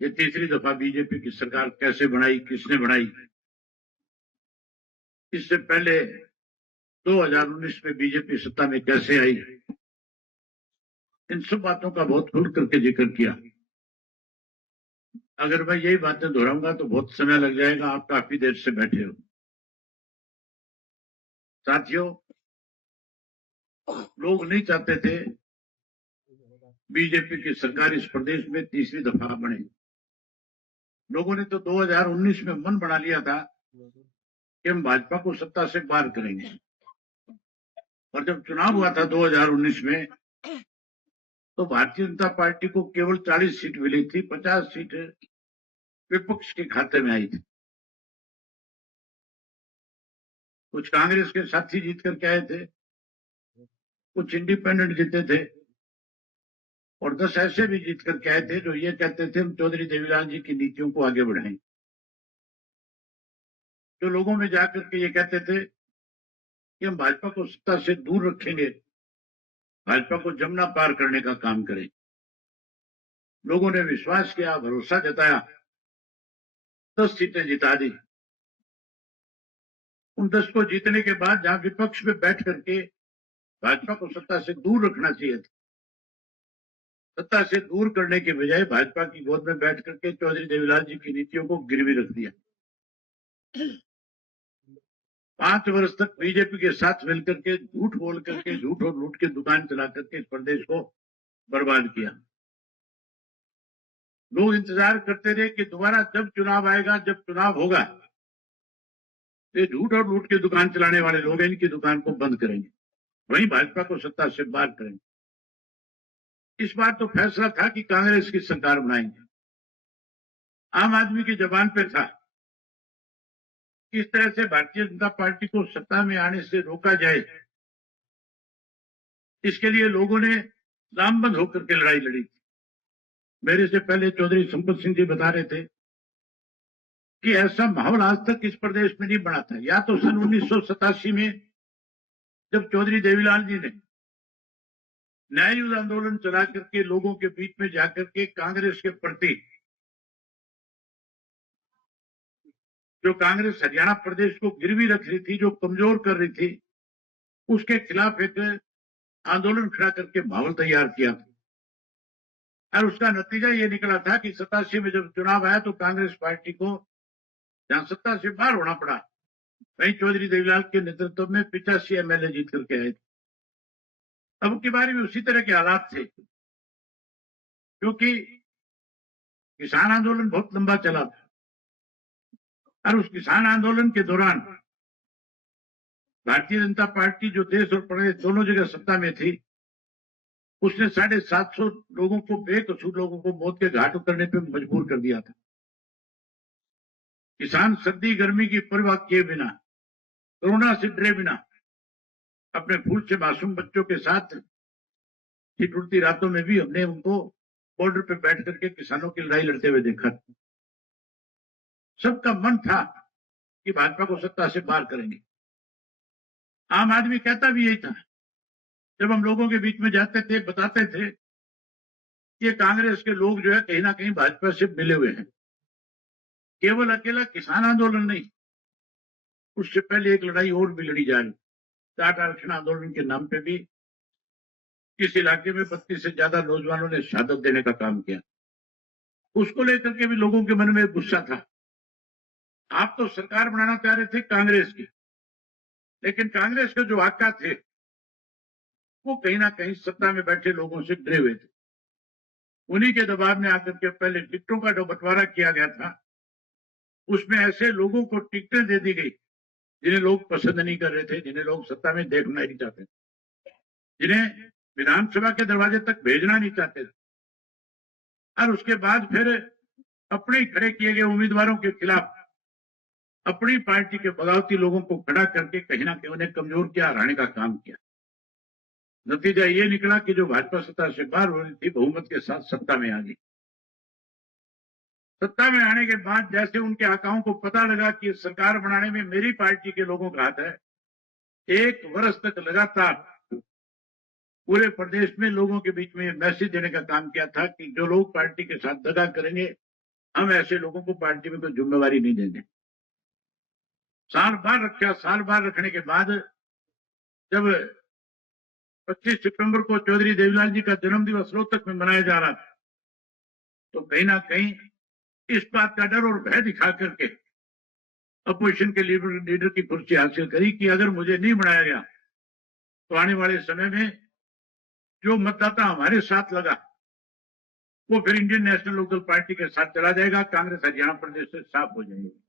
ये तीसरी दफा बीजेपी की सरकार कैसे बनाई, किसने बनाई। इससे पहले 2019 में बीजेपी सत्ता में कैसे आई, इन सब बातों का बहुत खुल करके जिक्र किया। अगर मैं यही बातें दोहराऊंगा तो बहुत समय लग जाएगा, आप काफी देर से बैठे हो। साथियों, लोग नहीं चाहते थे बीजेपी की सरकार इस प्रदेश में तीसरी दफा बने। लोगों ने तो 2019 में मन बना लिया था कि हम भाजपा को सत्ता से बाहर करेंगे, और जब चुनाव हुआ था 2019 में तो भारतीय जनता पार्टी को केवल 40 सीट मिली थी, 50 सीट विपक्ष के खाते में आई थी। कुछ कांग्रेस के साथी जीत करके आए थे, कुछ इंडिपेंडेंट जीते थे, और 10 ऐसे भी जीत करके आए थे जो ये कहते थे हम चौधरी देवीलाल जी की नीतियों को आगे बढ़ाएंगे। जो लोगों में जाकर के ये कहते थे कि हम भाजपा को सत्ता से दूर रखेंगे, भाजपा को जमुना पार करने का काम करें। लोगों ने विश्वास किया, भरोसा जताया, 10 सीटें जिता दी। उन 10 को जीतने के बाद जहां विपक्ष में बैठ करके भाजपा को सत्ता से दूर रखना चाहिए था, सत्ता से दूर करने के बजाय भाजपा की गोद में बैठ करके चौधरी देवीलाल जी की नीतियों को गिरवी रख दिया। 5 वर्ष तक बीजेपी के साथ मिलकर के झूठ बोल करके, झूठ और लूट की दुकान चला करके इस प्रदेश को बर्बाद किया। लोग इंतजार करते रहे कि दोबारा जब चुनाव आएगा, जब चुनाव होगा, ये झूठ और लूट की दुकान चलाने वाले लोग इनकी दुकान को बंद करेंगे, वहीं भाजपा को सत्ता से बाहर करेंगे। इस बार तो फैसला था कि कांग्रेस की सरकार बनाएंगे। आम आदमी की जबान पे था किस तरह से भारतीय जनता पार्टी को सत्ता में आने से रोका जाए। इसके लिए लोगों ने लामबंद होकर के लड़ाई लड़ी थी। मेरे से पहले चौधरी संपत सिंह जी बता रहे थे कि ऐसा माहौल आज तक इस प्रदेश में नहीं बना था। या तो सन 1987 में जब चौधरी देवीलाल जी ने न्याय युद्ध आंदोलन चला करके लोगों के बीच में जाकर के कांग्रेस के प्रति, जो कांग्रेस हरियाणा प्रदेश को गिरवी रख रही थी, जो कमजोर कर रही थी, उसके खिलाफ एक आंदोलन खड़ा करके माहौल तैयार किया था। और उसका नतीजा ये निकला था कि 87 में जब चुनाव आया तो कांग्रेस पार्टी को जहां सत्ता से बाहर होना पड़ा, वहीं चौधरी देवीलाल के नेतृत्व में 85 एमएलए जीत करके आए थे। अब की बारी में उसी तरह के हालात थे, क्योंकि किसान आंदोलन बहुत लंबा चला था, और उस किसान आंदोलन के दौरान भारतीय जनता पार्टी जो देश और प्रदेश दोनों जगह सत्ता में थी, उसने 750 लोगों को, बेकसूर लोगों को मौत के घाट उतरने पर मजबूर कर दिया था। किसान सर्दी गर्मी की परवाह किए बिना, कोरोना से डरे बिना, अपने फूल से मासूम बच्चों के साथ शीत उड़ती रातों में भी हमने उनको बॉर्डर पे बैठ करके किसानों की लड़ाई लड़ते हुए देखा। सबका मन था कि भाजपा को सत्ता से बाहर करेंगे। आम आदमी कहता भी यही था। जब हम लोगों के बीच में जाते थे, बताते थे कि कांग्रेस के लोग जो है कहीं ना कहीं भाजपा से मिले हुए हैं। केवल अकेला किसान आंदोलन नहीं, उससे पहले एक लड़ाई और भी लड़ी जा रही। जाट आरक्षण आंदोलन के नाम पे भी इस इलाके में 32 से ज्यादा नौजवानों ने शहादत देने का काम किया। उसको लेकर के भी लोगों के मन में गुस्सा था। आप तो सरकार बनाना चाह रहे थे कांग्रेस की, लेकिन कांग्रेस के जो आका थे वो कहीं ना कहीं सत्ता में बैठे लोगों से डरे हुए थे। उन्हीं के दबाव में आकर के पहले टिकटों का जो बंटवारा किया गया था, उसमें ऐसे लोगों को टिकटें दे दी गई जिन्हें लोग पसंद नहीं कर रहे थे, जिन्हें लोग सत्ता में देखना नहीं चाहते, जिन्हें विधानसभा के दरवाजे तक भेजना नहीं चाहते थे। और उसके बाद फिर अपने खड़े किए गए उम्मीदवारों के खिलाफ अपनी पार्टी के बगावती लोगों को खड़ा करके कहीं ना कहीं उन्हें कमजोर किया, हराने का काम किया। नतीजा ये निकला कि जो भाजपा सत्ता से बाहर हो रही थी, बहुमत के साथ सत्ता में आ गई। सत्ता में आने के बाद जैसे उनके आकाओं को पता लगा कि सरकार बनाने में मेरी पार्टी के लोगों का हाथ है, 1 वर्ष तक लगातार पूरे प्रदेश में लोगों के बीच में मैसेज देने का काम किया था कि जो लोग पार्टी के साथ दगा करेंगे हम ऐसे लोगों को पार्टी में कोई जिम्मेवारी नहीं देंगे। साल भर रखा, साल भर रखने के बाद जब 25 सितंबर को चौधरी देवीलाल जी का जन्मदिवस रोहतक में मनाया जा रहा था, तो कहीं ना कहीं इस बात का डर और भय दिखा करके अपोजिशन के लीडर की कुर्सी हासिल करी कि अगर मुझे नहीं बनाया गया तो आने वाले समय में जो मतदाता हमारे साथ लगा वो फिर इंडियन नेशनल लोकदल पार्टी के साथ चला जाएगा, कांग्रेस हरियाणा प्रदेश से साफ हो जाएगी।